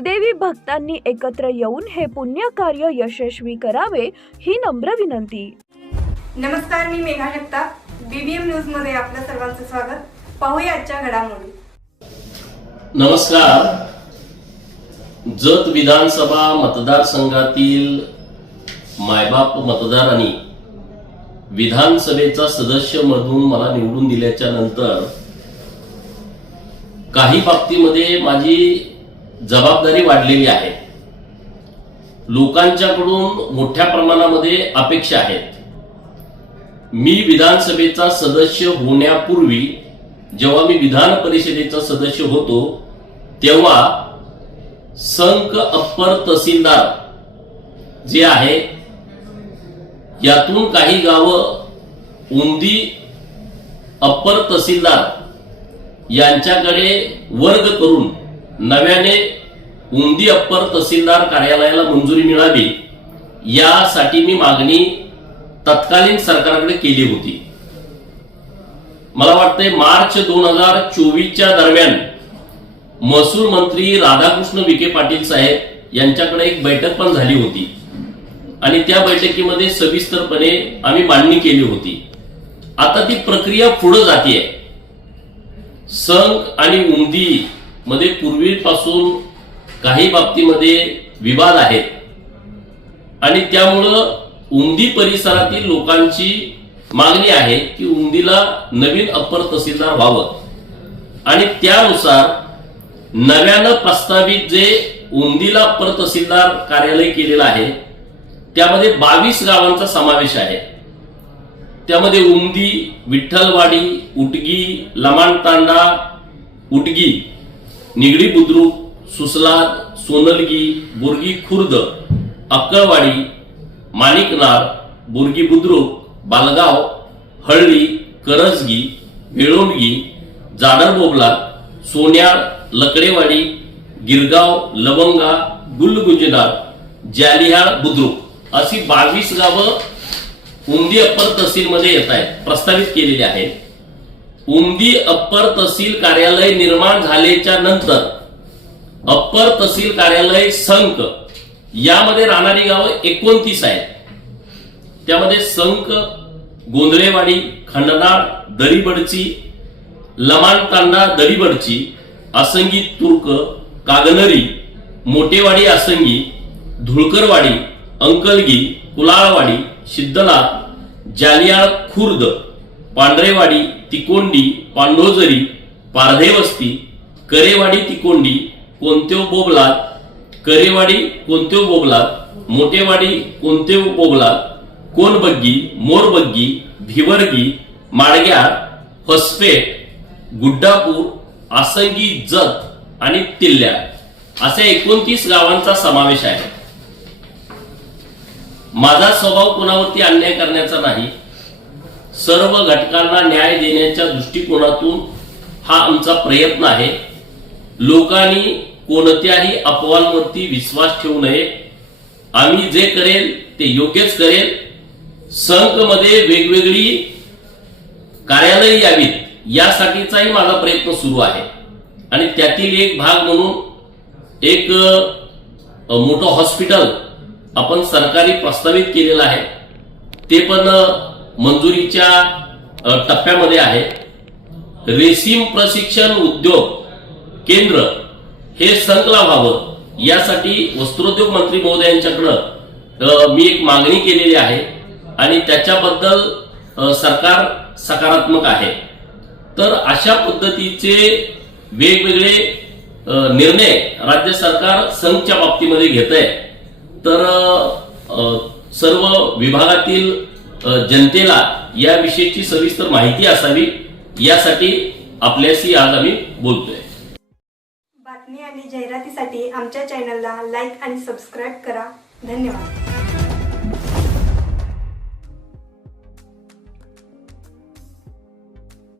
देवी भक्तांनी एकत्र येऊन हे पुण्य कार्य यशस्वी करावे ही नम्र विनंती. नमस्कार मी मेघा जगताप बीबीएम न्यूजमध्ये आपलं सर्वांचं स्वागत. पाहूया आजच्या घडामोडी. नमस्कार. जत विधानसभा मतदारसंघातील मायबाप मतदारांनी विधानसभेचा सदस्य म्हणून मला निवडून दिल्याच्या नंतर काही बाबतीमध्ये माझी जबाबदारी वाढलेली आहे. लोकांच्याकडून मोठ्या प्रमाणामध्ये अपेक्षा आहेत. मी विधानसभेचा सदस्य होण्यापूर्वी जेव्हा मी विधान परिषदेचा सदस्य होतो तेव्हा संक अप्पर तहसीलदार जे आहे यातून काही गावं उंदी अप्पर तहसीलदार यांच्याकडे वर्ग करून नव्याने उंदी अप्पर तहसीलदार कार्यालयाला मंजुरी मिळावी यासाठी मी मागणी तत्कालीन सरकारकडे केली होती. मला वाटतंय मार्च दोन हजार चोवीसच्या दरम्यान महसूल मंत्री राधाकृष्ण विखे पाटील साहेब यांच्याकडे एक बैठक पण झाली होती. आणि त्या बैठकीमध्ये सविस्तरपणे आम्ही मांडणी केली होती. आता ती प्रक्रिया पुढे जाते संघ आणि उंदी मध्ये पूर्वीपासून काही बाबतीमध्ये विवाद आहेत. आणि त्यामुळं उंदी परिसरातील लोकांची मागणी आहे की उंदीला नवीन अप्पर तहसीलदार व्हावं. आणि त्यानुसार नव्यानं प्रस्तावित जे उंदीला अप्पर तहसीलदार कार्यालय केलेलं आहे त्यामध्ये बावीस गावांचा समावेश आहे. त्यामध्ये उंदी विठ्ठलवाडी उटगी लमाणतांडा उटगी निगडी बुद्रुक सुसलाद सोनलगी बुर्गी खुर्द अक्कळवाडी माणिकनार बुर्गी बुद्रुक बालगाव हळ्ळी करजगी वेळोंडगी जाडरबोबला सोन्याळ लकडेवाडी गिरगाव लवंगा गुलगुंजनार जालिहाळ बुद्रुक अशी बावीस गावं उंदी अप्पर तहसीलमध्ये येत आहेत प्रस्तावित केलेली आहेत. उंदी अप्पर तहसील कार्यालय निर्माण झाल्याच्यानंतर अप्पर तहसील कार्यालय संक यामध्ये राहणारी गावं एकोणतीस आहेत. त्यामध्ये संक गोंधळेवाडी खंडनाळ दरीबडची लमाणतांडा दरीबडची आसंगी तुर्क कागनरी मोटेवाडी आसंगी धुळकरवाडी अंकलगी कुलाळवाडी सिद्धनाथ जालियाळ खुर्द पांढरेवाडी तिकोंडी पांडोजरी पारधेवस्ती करेवाडी तिकोंडी कोणत्यो बोबलात करेवाडी कोणत्यो बोबलात मोठेवाडी कोणत्यो बोबलात कोनबग्गी मोरबग्गी भिवरगी माडग्याळ हसपेट गुड्डापूर आसंगी जत आणि तिल्ल्या असे एकोणतीस गावांचा समावेश आहे. माझा स्वभाव कोणावरती अन्याय करण्याचा नाही सर्व घटकांना न्याय देण्याच्या दृष्टिकोनातून हा आमचा प्रयत्न आहे. लोकांनी कोणत्याही अफवांवरती विश्वास ठेवू नये. आम्ही जे करेल ते योग्यच करेल. संघमध्ये वेगवेगळी कार्यालय यावीत यासाठीचाही माझा प्रयत्न सुरू आहे. आणि त्यातील एक भाग म्हणून एक मोठं हॉस्पिटल आपण सरकारी प्रस्तावित केलेलं आहे. ते पण मंजुरीच्या टप्प्यामध्ये आहे. रेशीम प्रशिक्षण उद्योग केंद्र हे संकला व्हावं यासाठी वस्त्रोद्योग मंत्री महोदयांच्याकडं मी एक मागणी केलेली आहे आणि त्याच्याबद्दल सरकार सकारात्मक आहे. तर अशा पद्धतीचे वेगवेगळे निर्णय राज्य सरकार संघच्या बाबतीमध्ये घेत आहे तर सर्व विभागातील जनतेला याविषयीची सविस्तर माहिती असावी यासाठी आपल्याशी आज आम्ही बोलतोय. बातमी आणि जाहिरातीसाठी आमच्या चॅनलला लाईक आणि सबस्क्राईब करा. धन्यवाद.